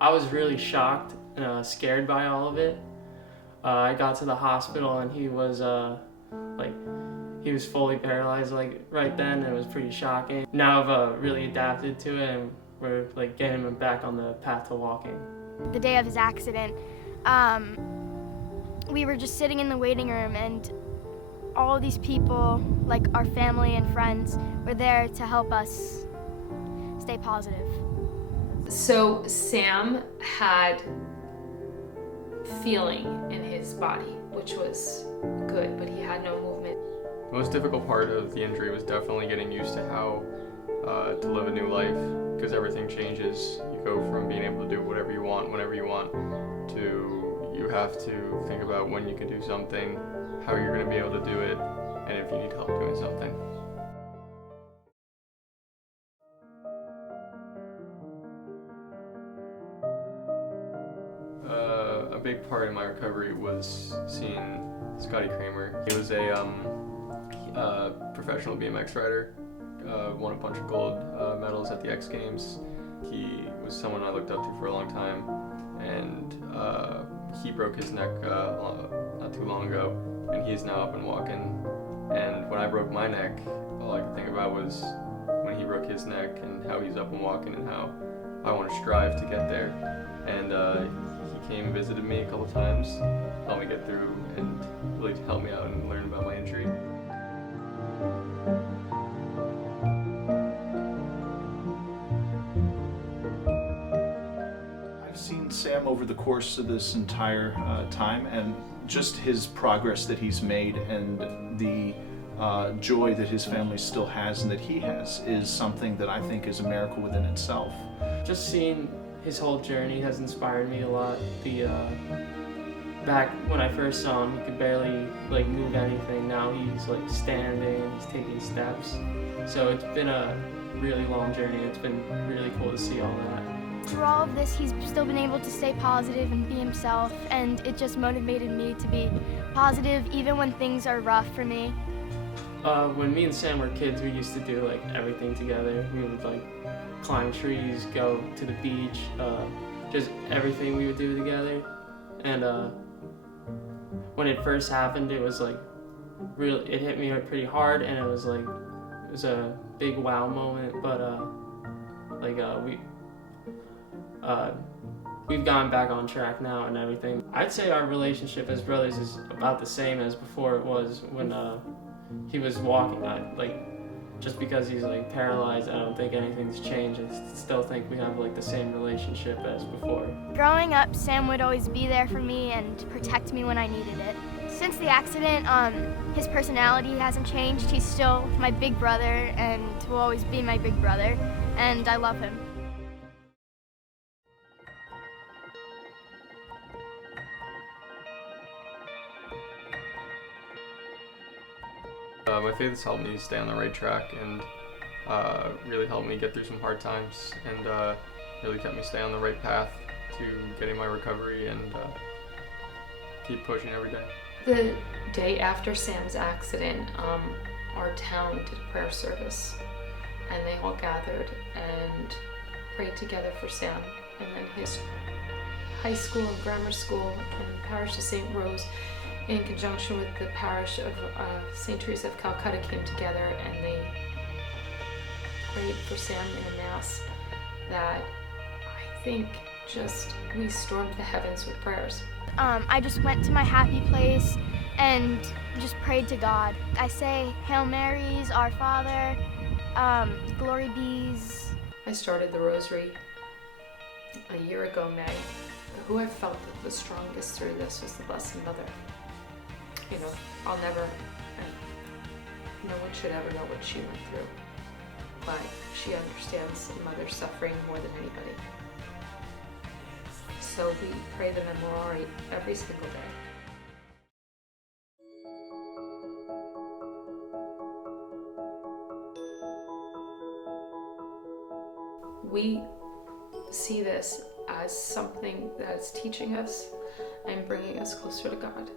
I was really shocked and scared by all of it. I got to the hospital and like he was fully paralyzed like right then. It was pretty shocking. Now I've really adapted to it, and we're like getting him back on the path to walking. The day of his accident, we were just sitting in the waiting room, and all of these people, like our family and friends, were there to help us stay positive. So Sam had feeling in his body, which was good, but he had no movement. The most difficult part of the injury was definitely getting used to how to live a new life, because everything changes. You go from being able to do whatever you want, whenever you want, to you have to think about when you can do something, how you're going to be able to do it, and if you need help doing something. A big part in my recovery was seeing Scotty Kramer. He was a professional BMX rider, won a bunch of gold medals at the X Games. He was someone I looked up to for a long time, and he broke his neck not too long ago, and he is now up and walking. And when I broke my neck, all I could think about was when he broke his neck and how he's up and walking and how I want to strive to get there. And he came and visited me a couple times, helped me get through, and really helped me out and learn about my injury. I've seen Sam over the course of this entire time, and just his progress that he's made and the joy that his family still has and that he has is something that I think is a miracle within itself. Just seeing his whole journey has inspired me a lot. Back when I first saw him, he could barely like move anything. Now he's like standing, he's taking steps. So it's been a really long journey. It's been really cool to see all that. Through all of this, he's still been able to stay positive and be himself, and it just motivated me to be positive even when things are rough for me. When me and Sam were kids, we used to do like everything together. We would like climb trees, go to the beach, just everything we would do together. And when it first happened, it was like it hit me pretty hard, and it was a big wow moment. But we've gotten back on track now and everything. I'd say our relationship as brothers is about the same as before it was when he was walking. Just because he's like paralyzed, I don't think anything's changed. I still think we have like the same relationship as before. Growing up, Sam would always be there for me and protect me when I needed it. Since the accident, his personality hasn't changed. He's still my big brother and will always be my big brother, and I love him. My faith has helped me stay on the right track and really helped me get through some hard times, and really kept me stay on the right path to getting my recovery and keep pushing every day. The day after Sam's accident, our town did a prayer service, and they all gathered and prayed together for Sam. And then his high school and grammar school and parish of St. Rose, in conjunction with the parish of St. Teresa of Calcutta, came together and they prayed for Sam in a mass that I think just we stormed the heavens with prayers. I just went to my happy place and just prayed to God. I say Hail Marys, Our Father, Glory Bees. I started the rosary a year ago, May. Who I felt the strongest through this was the Blessed Mother. You know, no one should ever know what she went through, but she understands a mother's suffering more than anybody. So we pray the Memorare every single day. We see this as something that is teaching us and bringing us closer to God.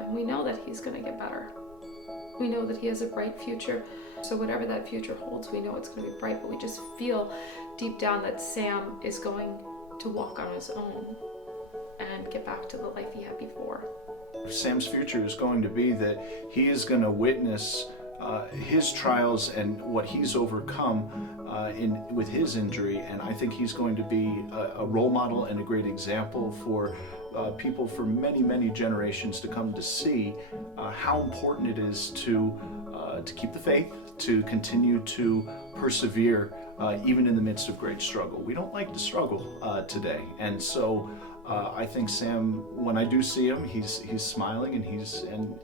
And we know that he's going to get better. We know that he has a bright future. So whatever that future holds, we know it's going to be bright, but we just feel deep down that Sam is going to walk on his own and get back to the life he had before. Sam's future is going to be that he is going to witness his trials and what he's overcome with his injury, and I think he's going to be a role model and a great example for people for many, many generations to come to see how important it is to keep the faith, to continue to persevere even in the midst of great struggle. We don't like to struggle today, and so I think Sam, when I do see him, he's smiling,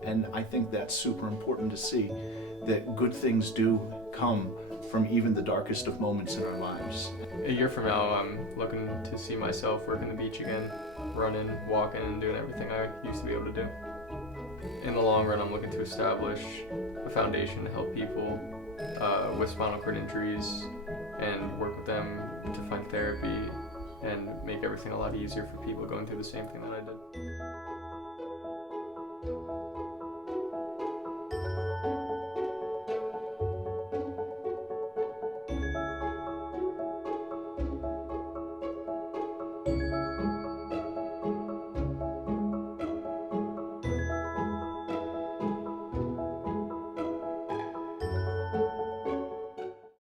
and I think that's super important to see, that good things do come from even the darkest of moments in our lives. A year from now, I'm looking to see myself working the beach again, running, walking, and doing everything I used to be able to do. In the long run, I'm looking to establish a foundation to help people with spinal cord injuries and work with them to find therapy and make everything a lot easier for people going through the same thing that I did.